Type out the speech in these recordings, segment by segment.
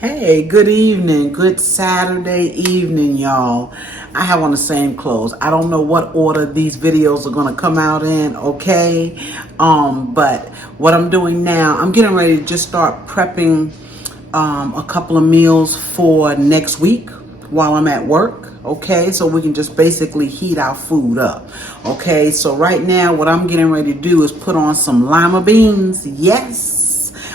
Hey, good evening. Good Saturday evening, y'all. I have on the same clothes. I don't know what order these videos are going to come out in, okay? But what I'm doing now, I'm getting ready to just start prepping a couple of meals for next week while I'm at work, okay? So we can just basically heat our food up, okay? So right now, what I'm getting ready to do is put on some lima beans. Yes.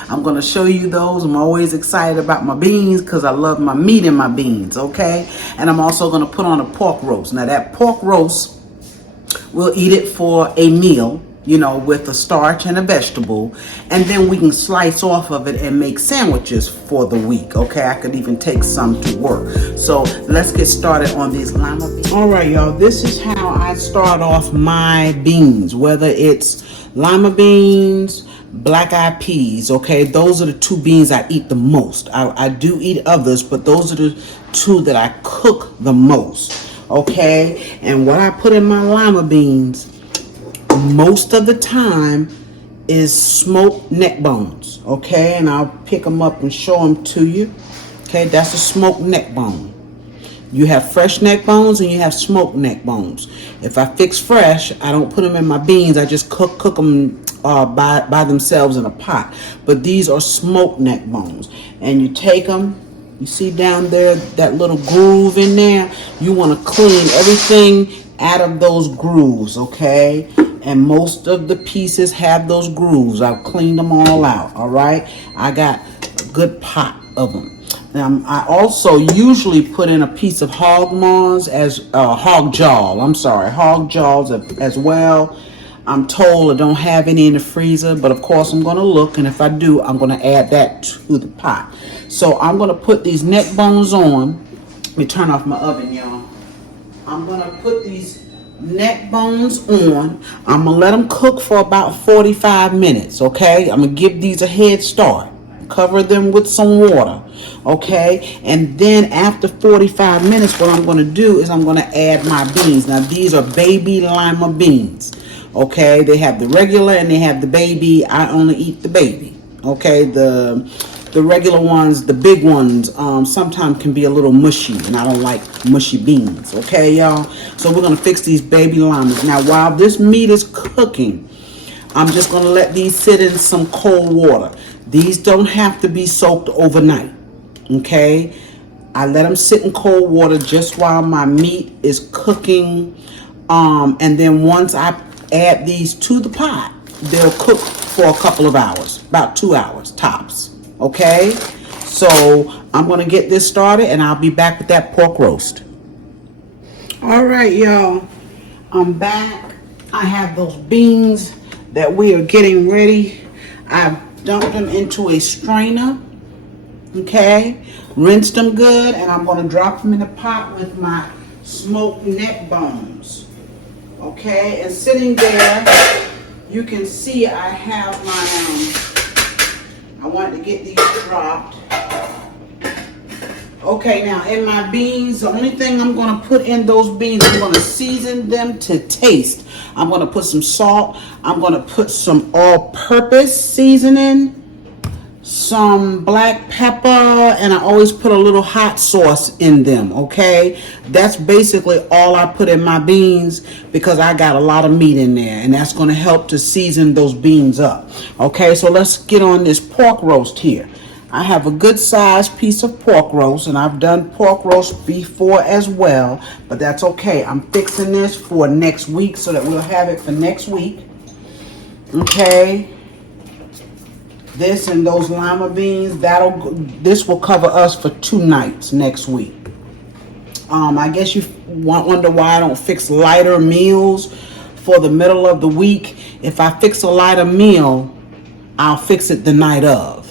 I'm going to show you those. I'm always excited about my beans because I love my meat in my beans, okay? And I'm also going to put on a pork roast. Now that pork roast, we'll eat it for a meal, you know, with a starch and a vegetable. And then we can slice off of it and make sandwiches for the week, okay? I could even take some to work. So let's get started on these lima beans. All right, y'all, this is how I start off my beans, whether it's lima beans, black eyed peas, okay? Those are the two beans I eat the most. I do eat others, but those are the two that I cook the most, okay? And what I put in my lima beans most of the time is smoked neck bones, okay? And I'll pick them up and show them to you, okay? That's a smoked neck bone. You have fresh neck bones and you have smoked neck bones. If I fix fresh, I don't put them in my beans. I just cook them by themselves in a pot. But these are smoked neck bones. And you take them, you see down there, that little groove in there? You want to clean everything out of those grooves, okay? And most of the pieces have those grooves. I've cleaned them all out, all right? I got a good pot of them. I also usually put in a piece of hog maws as hog jaws as well. I'm told I don't have any in the freezer, but of course I'm going to look, and if I do, I'm going to add that to the pot. So I'm going to put these neck bones on. Let me turn off my oven, y'all. I'm going to put these neck bones on. I'm going to let them cook for about 45 minutes, okay? I'm going to give these a head start. Cover them with some water, okay? And then after 45 minutes, what I'm going to do is I'm going to add my beans. Now, these are baby lima beans, okay? They have the regular and they have the baby. I only eat the baby, okay? The regular ones, the big ones, sometimes can be a little mushy, and I don't like mushy beans, okay, y'all? So we're going to fix these baby limas. Now, while this meat is cooking, I'm just going to let these sit in some cold water. These don't have to be soaked overnight, okay? I let them sit in cold water just while my meat is cooking. And then once I add these to the pot, they'll cook for a couple of hours, about 2 hours tops, okay? So I'm going to get this started, and I'll be back with that pork roast. All right, y'all, I'm back. I have those beans that we are getting ready. I've dumped them into a strainer, okay? Rinsed them good, and I'm going to drop them in the pot with my smoked neck bones, okay? And sitting there, you can see I have my, I wanted to get these dropped. Okay, now in my beans, the only thing I'm going to put in those beans, I'm going to season them to taste. I'm going to put some salt. I'm going to put some all-purpose seasoning, some black pepper, and I always put a little hot sauce in them, okay? That's basically all I put in my beans because I got a lot of meat in there, and that's going to help to season those beans up, okay? So let's get on this pork roast here. I have a good sized piece of pork roast, and I've done pork roast before as well, but that's okay. I'm fixing this for next week so that we'll have it for next week. Okay. This and those lima beans, this will cover us for 2 nights next week. I guess you wonder why I don't fix lighter meals for the middle of the week. If I fix a lighter meal, I'll fix it the night of.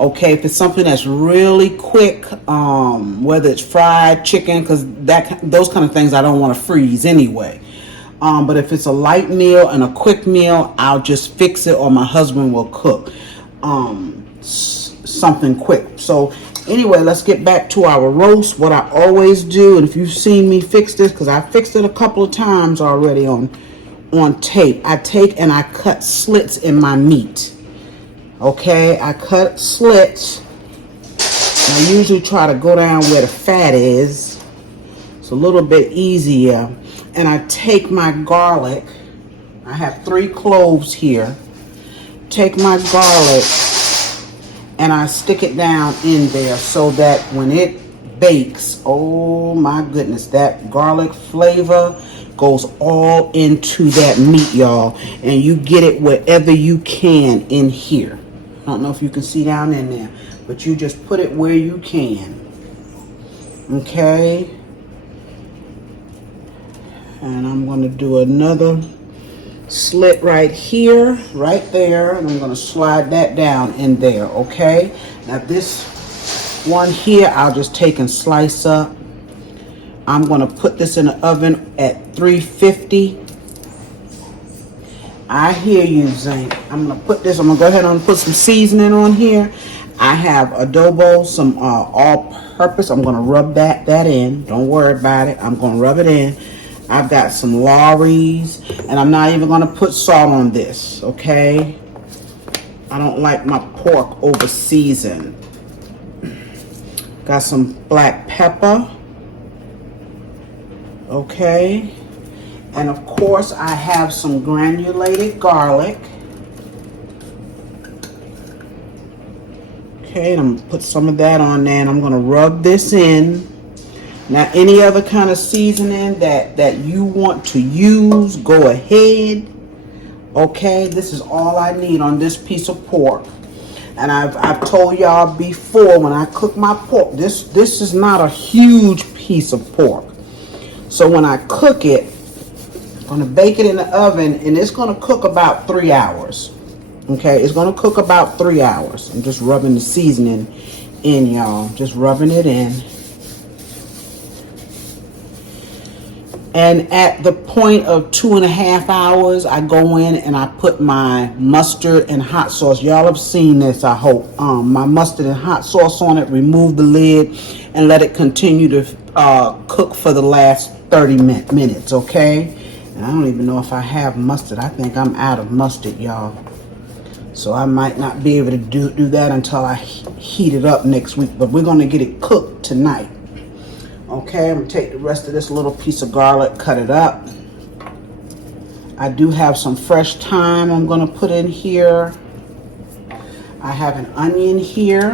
Okay, if it's something that's really quick, whether it's fried chicken, because those kind of things I don't want to freeze anyway. But if it's a light meal and a quick meal, I'll just fix it, or my husband will cook something quick. So anyway, let's get back to our roast. What I always do, and if you've seen me fix this, because I fixed it a couple of times already on tape, I take and I cut slits in my meat. Okay, I cut slits I usually try to go down where the fat is. It's a little bit easier. And I take my garlic. I have 3 cloves here. Take my garlic and I stick it down in there so that when it bakes, oh my goodness, that garlic flavor goes all into that meat, y'all. And you get it wherever you can in here. I don't know if you can see down in there, but you just put it where you can. Okay. And I'm going to do another slit right here, right there, and I'm going to slide that down in there. Okay, now this one here I'll just take and slice up. I'm going to put this in the oven at 350. I hear you, Zink. I'm going to put this, I'm going to go ahead and put some seasoning on here. I have adobo, some all-purpose. I'm going to rub that in. Don't worry about it. I'm going to rub it in. I've got some Lawry's, and I'm not even going to put salt on this, okay? I don't like my pork over seasoned. Got some black pepper, okay? And of course, I have some granulated garlic. Okay, and I'm going to put some of that on there, and I'm going to rub this in. Now, any other kind of seasoning that you want to use, go ahead. Okay, this is all I need on this piece of pork. And I've told y'all before, when I cook my pork, this is not a huge piece of pork. So when I cook it, I'm going to bake it in the oven, and it's going to cook about 3 hours. Okay, it's going to cook about 3 hours. I'm just rubbing the seasoning in, y'all. Just rubbing it in. And at the point of 2.5 hours, I go in and I put my mustard and hot sauce. Y'all have seen this, I hope. My mustard and hot sauce on it. Remove the lid and let it continue to cook for the last 30 minutes, okay? And I don't even know if I have mustard. I think I'm out of mustard, y'all. So I might not be able to do that until I heat it up next week. But we're going to get it cooked tonight. Okay, I'm going to take the rest of this little piece of garlic, cut it up. I do have some fresh thyme I'm going to put in here. I have an onion here.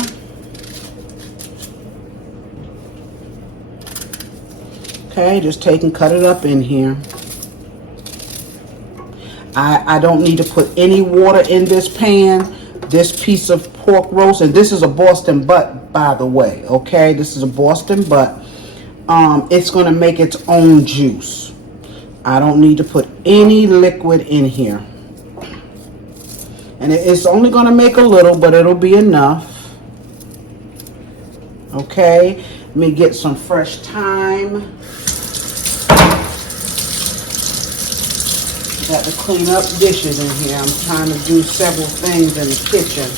Okay, just take and cut it up in here. I don't need to put any water in this pan. This piece of pork roast, and this is a Boston butt, by the way. Okay, this is a Boston butt. It's going to make its own juice. I don't need to put any liquid in here. And it's only going to make a little, but it'll be enough. Okay, let me get some fresh thyme. Got to clean up dishes in here. I'm trying to do several things in the kitchen.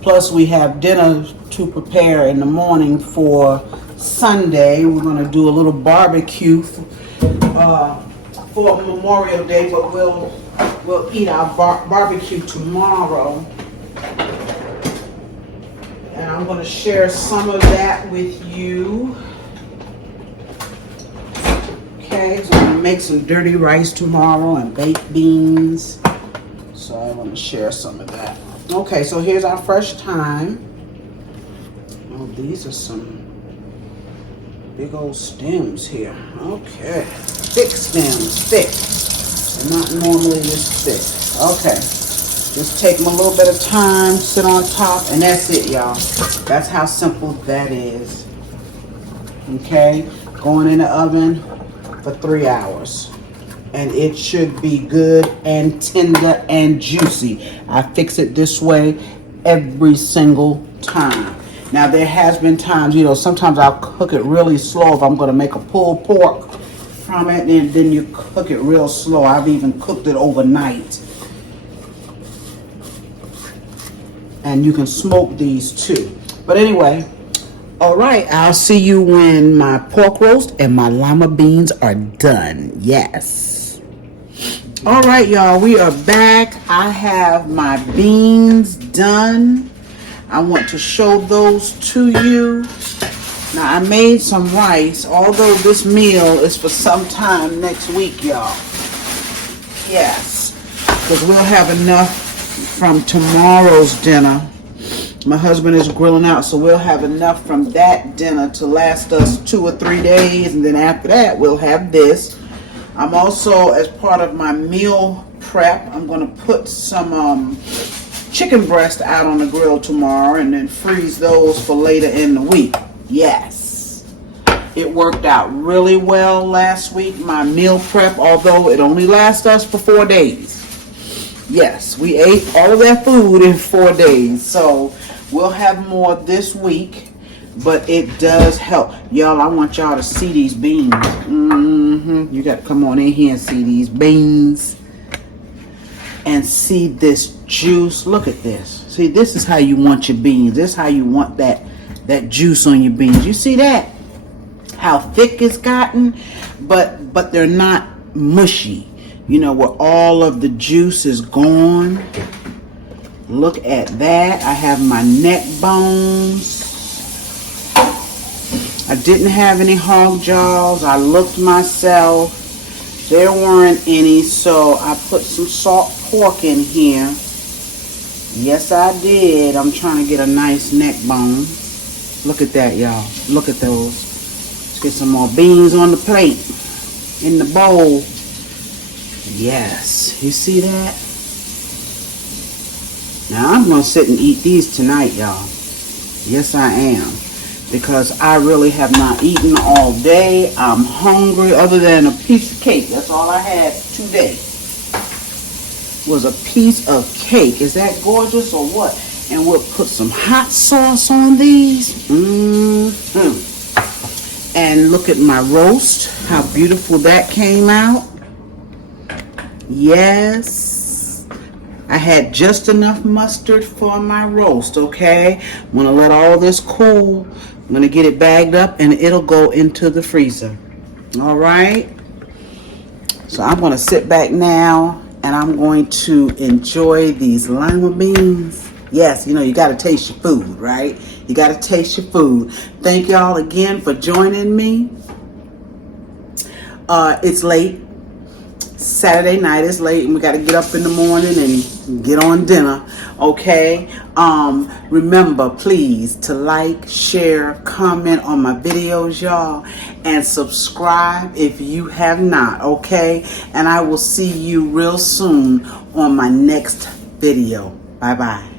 Plus, we have dinner to prepare in the morning for Sunday. We're going to do a little barbecue for Memorial Day, but we'll eat our barbecue tomorrow. And I'm going to share some of that with you. Okay, so I'm going to make some dirty rice tomorrow and baked beans. So I want to share some of that. Okay, so here's our fresh thyme. Oh, these are some big old stems here. Okay, thick stems, thick. They're not normally this thick. Okay, just take them a little bit of time, sit on top, and that's it, y'all. That's how simple that is. Okay, going in the oven for 3 hours. And it should be good and tender and juicy. I fix it this way every single time. Now, there has been times, sometimes I'll cook it really slow if I'm going to make a pulled pork from it, and then you cook it real slow. I've even cooked it overnight. And you can smoke these too. But anyway, all right, I'll see you when my pork roast and my lima beans are done. Yes. All right, y'all, we are back. I have my beans done. I want to show those to you. Now, I made some rice, although this meal is for some time next week, y'all. Yes, because we'll have enough from tomorrow's dinner. My husband is grilling out, so we'll have enough from that dinner to last us 2 or 3 days, and then after that, we'll have this. I'm also, as part of my meal prep, I'm going to put some chicken breast out on the grill tomorrow and then freeze those for later in the week. Yes, it worked out really well last week, my meal prep, although it only lasts us for 4 days. Yes, we ate all of that food in 4 days, so we'll have more this week, but it does help. Y'all, I want y'all to see these beans. You got to come on in here and see these beans and see this juice. Look at this. See, this is how you want your beans. This is how you want that juice on your beans. You see that? How thick it's gotten, but they're not mushy. You know, where all of the juice is gone. Look at that. I have my neck bones. I didn't have any hog jaws. I looked myself. There weren't any, so I put some salt pork in here. Yes, I did. I'm trying to get a nice neck bone. Look at that, y'all. Look at those. Let's get some more beans on the plate. In the bowl. Yes. You see that? Now, I'm going to sit and eat these tonight, y'all. Yes, I am. Because I really have not eaten all day. I'm hungry, other than a piece of cake. That's all I had today. Was a piece of cake. Is that gorgeous or what? And we'll put some hot sauce on these. And look at my roast. How beautiful that came out. Yes. I had just enough mustard for my roast, okay? I'm going to let all this cool. I'm going to get it bagged up and it'll go into the freezer. All right? So I'm going to sit back now and I'm going to enjoy these lima beans. Yes, you know, you got to taste your food, right? You got to taste your food. Thank y'all again for joining me. It's late. Saturday night is late and we got to get up in the morning and get on dinner. Okay? Remember, please, to like, share, comment on my videos, y'all, and subscribe if you have not. Okay? And I will see you real soon on my next video. Bye-bye.